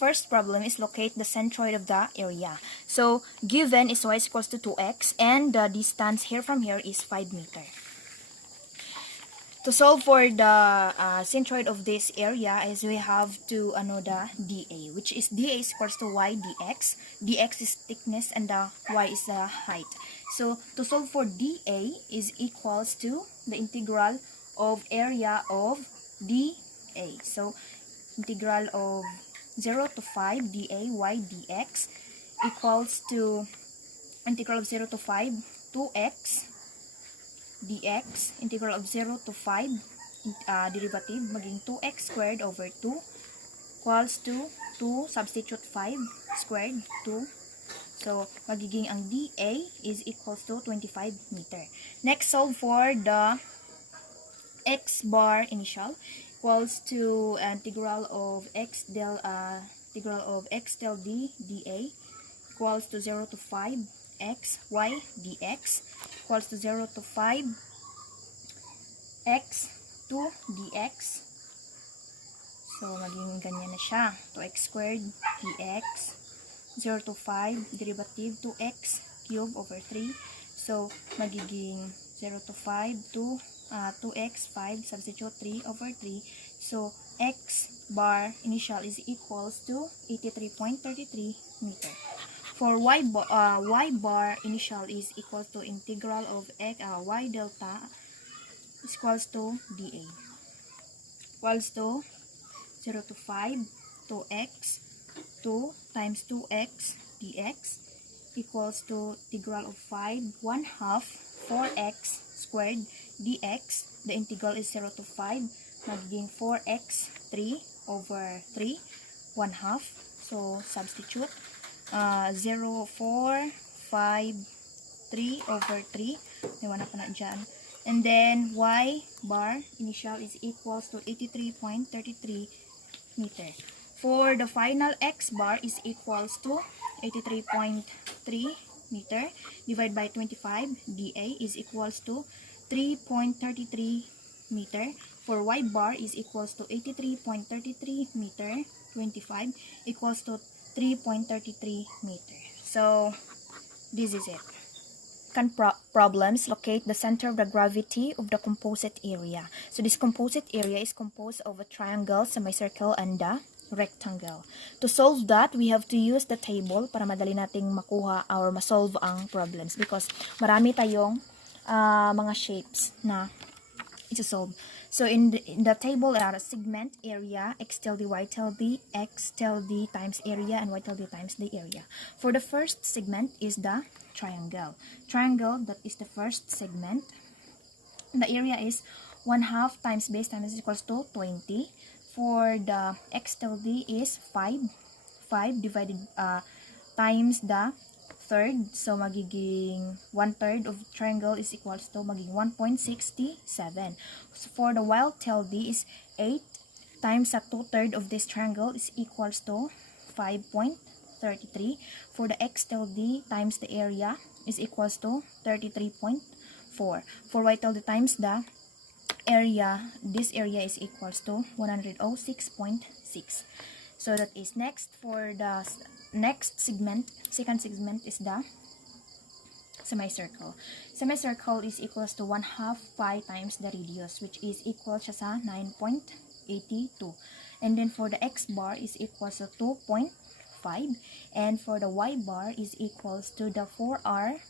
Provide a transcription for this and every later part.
first problem is locate the centroid of the area. So given is y is equals to 2x and the distance here from here is 5 meter. To solve for the centroid of this area is we have to know the dA, which is dA is equals to y dx. Dx is thickness and the y is the height. So to solve for dA is equals to the integral of area of dA. So integral of 0 to 5 dA y dx equals to integral of 0 to 5 2x dx, integral of 0 to 5 derivative maging 2x squared over 2 equals to 2 substitute 5 squared 2. So magiging ang dA is equals to 25 meter. Next, solve for the x bar initial equals to integral of x del d dA equals to 0 to 5 x y dx equals to 0 to 5 x 2 dx. So maging ganyan na siya, 2x squared dx 0 to 5 derivative 2x cube over 3. So magiging 0 to 5 to 2x 5 substitute 3 over 3. So x bar initial is equals to 83.33 meter. For y bar initial is equals to integral of y delta is equals to dA equals to 0 to 5 2x 2 times 2x dx equals to integral of 5 1/2 4x squared dx. The integral is 0 to 5 magiging 4x 3 over 3 1/2. So substitute 0 4 5 3 over 3 may wala pa na dyan. And then y bar initial is equals to 83.33 meter. For the final x bar is equals to 83.3 meter divided by 25 dA is equals to 3.33 meter. For y bar is equals to 83.33 meter 25 equals to 3.33 meter. So this is it. Problems locate the center of the gravity of the composite area. So this composite area is composed of a triangle, semicircle, and a rectangle. To solve that, we have to use the table para madali nating makuha or masolve ang problems because marami tayong mga shapes na i-solve. So in the table are segment, area, x tilde, y tilde, x tilde times area, and y tilde times the area. For the first segment is the triangle. Triangle, that is the first segment. The area is 1/2 times base times equals to 20. For the x tilde is 5 divided times the third. So magiging 1/3 of triangle is equals to magiging 1.67. So for the y tilde is 8 times a 2/3 of this triangle is equals to 5.33. For the x tilde times the area is equals to 33.4. For y tilde times the area, this area is equals to 106.6. So that is next. For the next segment, second segment is the semicircle. Semicircle is equals to 1/2 pi times the radius, which is equal siya sa 9.82. And then for the x bar is equals to 2.5. And for the y bar is equals to the 4r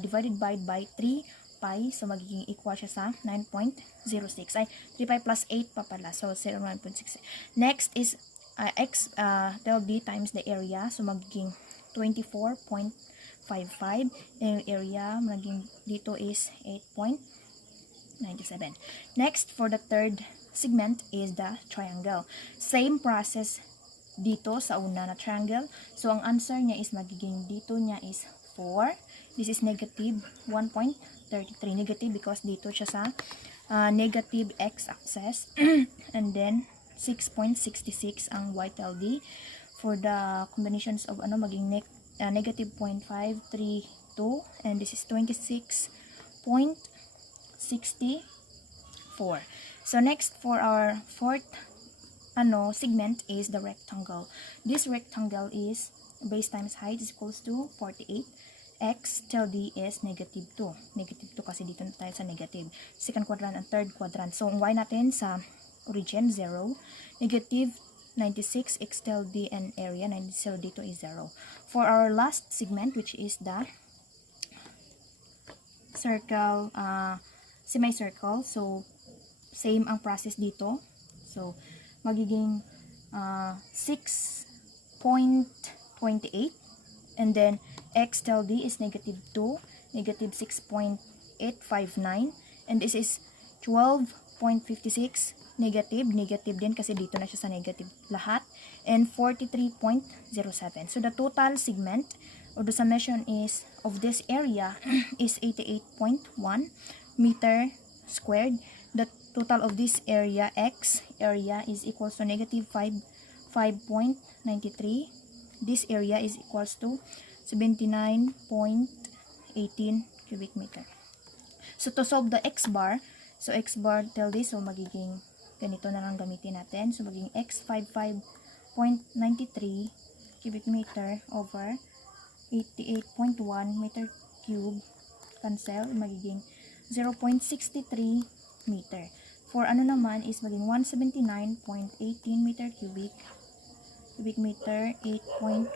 divided by 3 pi. So magiging equal siya sa 9.06. Ay, 3 pi plus 8 pa pala. So 9.6. Next is x tilde times the area. So magiging 24.55. And area magiging dito is 8.97. Next, for the third segment is the triangle. Same process dito sa una na triangle. So ang answer niya is magiging dito niya is 4. This is negative 1.33. Negative because dito siya sa negative x-axis. And then 6.66 ang y tilde. For the combinations of maging negative 0.532 and this is 26.64. So next, for our fourth segment is the rectangle. This rectangle is base times height is equals to 48. X till D is negative 2. Negative 2 kasi dito na tayo sa negative. Second quadrant and third quadrant. So, ang y natin sa origin, 0. Negative 96, X till D and area, 90 dito is 0. For our last segment, which is the circle, semicircle. So, same ang process dito. So, magiging 6.28, and then X till D is negative 2, negative 6.859, and this is 12.56, negative din kasi dito na siya sa negative lahat, and 43.07. So the total segment or the summation is of this area is 88.1 meter squared. The total of this area, X area, is equals to negative 5.93. This area is equals to 79.18 cubic meter. So to solve the X bar, so X bar till this, so magiging ganito na lang gamitin natin. So magiging X 55.93 cubic meter over 88.1 meter cube, cancel, magiging 0.63 meter. For ano naman is maging 179.18 meter cubic meter, 8.1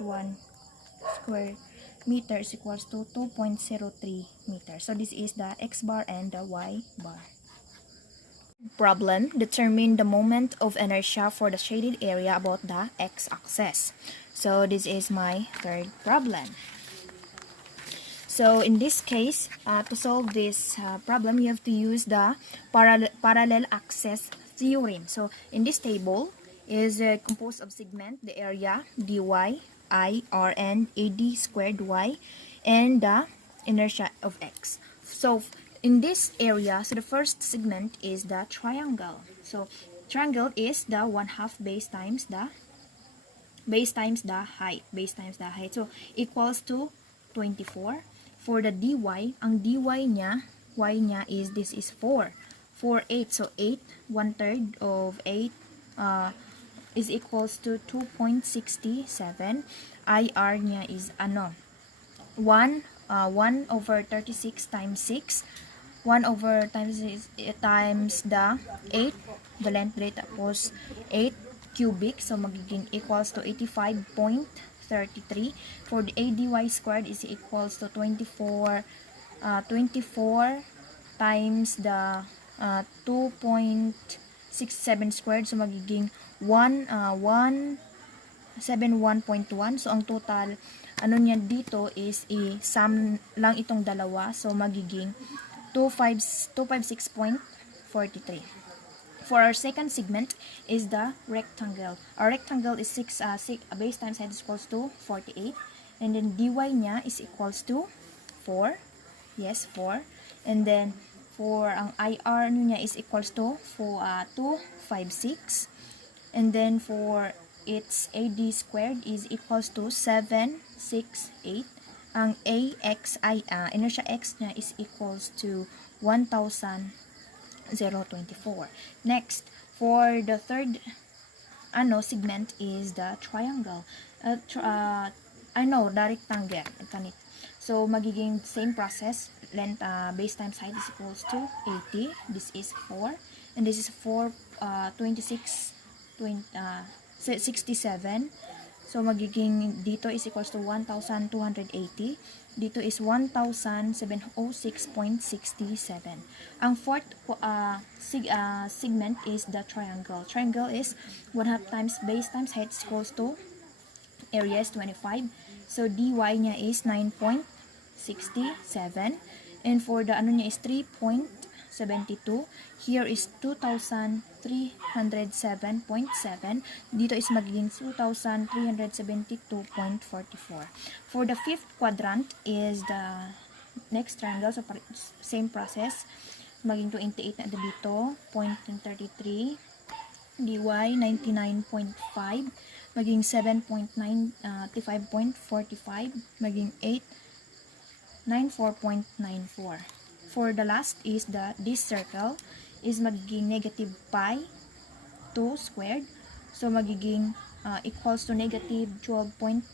square meter is equals to 2.03 meter. So this is the X bar and the Y bar. Problem: determine the moment of inertia for the shaded area about the x-axis. So this is my third problem. So in this case, to solve this problem, you have to use the parallel axis theorem. So in this table is composed of segment, the area dy, I, r, and ad squared y, and the inertia of x. So in this area, so the first segment is the triangle. So triangle is the 1/2 base times the height. So equals to 24. For the dy, ang dy niya, y niya is, this is 4. 8. So 8, 1/3 of 8 is equals to 2.67. IR niya is 1 over 36 times 6. 1 over times the 8, the length rate, tapos 8 cubic, so magiging equals to 85.33. For the ADY squared is equals to 24 times the 2.67 squared, so magiging 171.1. So ang total ano niya dito is i-sum lang itong dalawa, so magiging 256.43. For our second segment is the rectangle. Our rectangle is 6 base times height is equals to 48, and then dy niya is equals to 4. Yes, 4. And then for ang IR niya is equals to 256. And then for its AD squared is equals to 768. Ang inertia x niya is equals to 1,024. Next, for the third segment is the triangle. The rectangle. So magiging same process. Length base times height is equals to 80. This is 4, and this is 67. So magiging dito is equals to 1,280. Dito is 1,706.67. Ang fourth segment is the triangle. Triangle is 1/2 times base times height is equals to area is 25. So dy niya is 9.67. And for the niya is 3.72. Here is 2,307.7. Dito is magiging 2,372.44. For the fifth quadrant is the next triangle. So same process. Maging 28 na dito. 0.33. dy 99.5. Maging 7.95.45. Maging 94.94. For the last is this circle is magiging negative pi 2 squared. So, magiging equals to negative 12.57.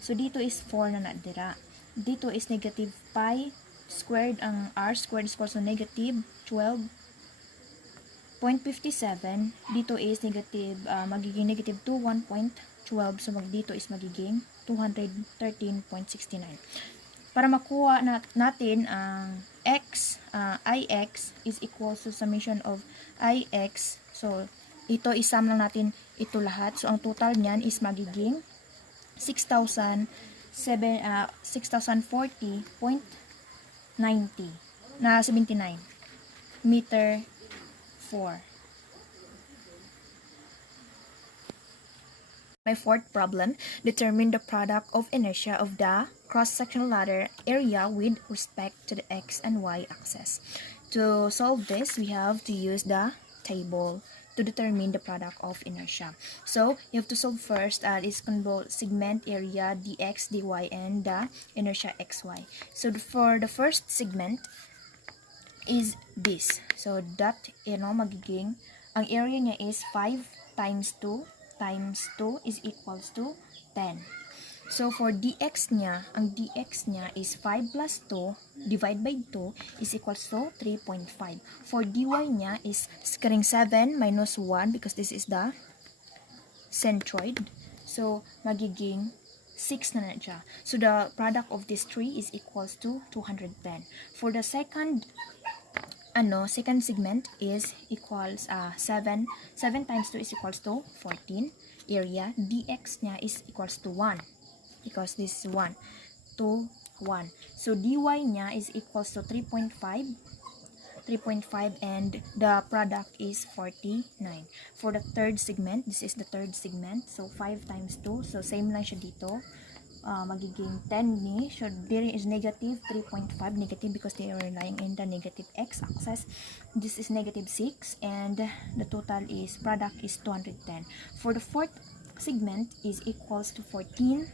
So, dito is 4 na nadira. Dito is negative pi squared. Ang r squared is equals to negative 12.57. Dito is negative, magiging negative 21.12. So, dito is magiging 213.69. Para makuha natin ang x, ix is equals to summation of ix. So, ito isam lang natin ito lahat. So, ang total niyan is magiging 6,040.90 na 79 meter 4. My fourth problem, determine the product of inertia of the cross-sectional ladder area with respect to the x and y axis. To solve this, we have to use the table to determine the product of inertia. So, you have to solve first is both segment area dx, dy, and the inertia xy. So, for the first segment is this. So, that, magiging, ang area niya is 5 times 2 is equals to 10. So, for dx niya, ang dx niya is 5 plus 2 divided by 2 is equals to 3.5. For dy niya is scaring 7 minus 1 because this is the centroid. So, magiging 6 na siya. So, the product of these three is equals to 210. For the second segment is equals 7 times 2 is equals to 14. Area dx niya is equals to 1 because this is 1 to 1. So dy niya is equals to 3.5 and the product is 49. For the third segment, this is the third segment. So 5 times 2, so same lang siya dito. Magiging 10 ni. So there is negative 3.5, negative because they are lying in the negative x-axis. This is negative 6 and the total is product is 210. For the fourth segment is equals to 14.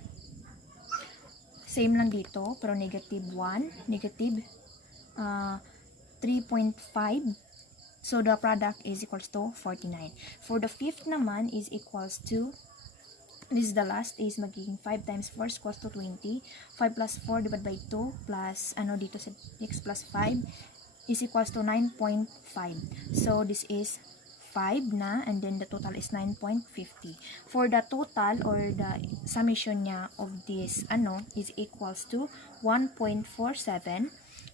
Same lang dito pero negative 1, negative 3.5. So the product is equals to 49. For the fifth naman is equals to, this is the last, is magiging 5 times 4 is equals to 20. 5 plus 4 divided by 2 plus, dito sa x plus 5 is equals to 9.5. So, this is 5 na, and then the total is 9.50. For the total or the summation niya of this, is equals to 1.47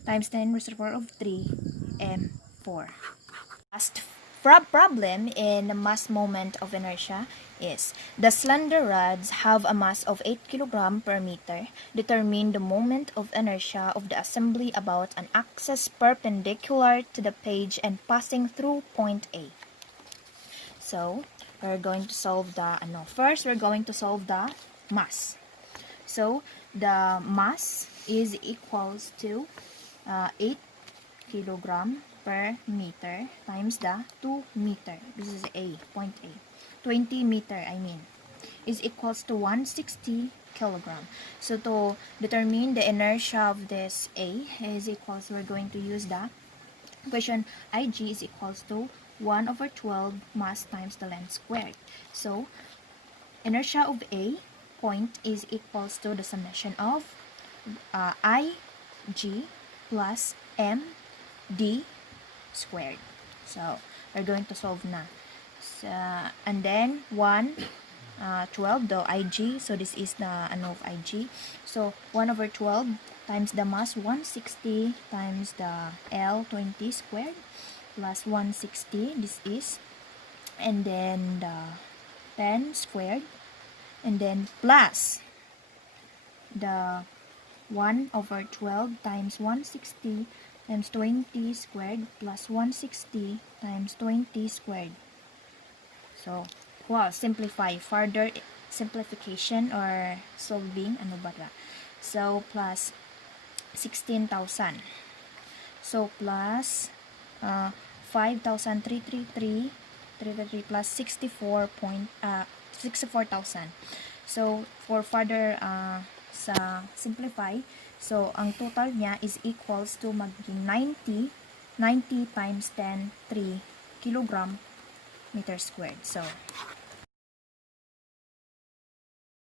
times 10 raised to the power of 3 m4. Last problem in the mass moment of inertia is the slender rods have a mass of 8 kg per meter. Determine the moment of inertia of the assembly about an axis perpendicular to the page and passing through point A. So, we're going to solve the first we're going to solve the mass. So, the mass is equals to 8 kg per meter times the 2 meter. This is A, point A. 20 meter, is equals to 160 kilogram. So, to determine the inertia of this A is equals, we're going to use the equation Ig is equals to 1 over 12 mass times the length squared. So, inertia of A point is equals to the summation of Ig plus md squared. So, we're going to solve na. So, and then 12 the Ig. So, this is the of Ig. So, 1 over 12 times the mass 160 times the L 20 squared plus 160. This is, and then the 10 squared, and then plus the 1 over 12 times 160 times 20 squared plus 160 times 20 squared. So, simplify. Further simplification or solving, So, plus 16,000. So, plus 5,333 plus 64,000. So, for further sa simplify, so, ang total niya is equals to magiging 90 times 10, 3 kilogram meter squared. So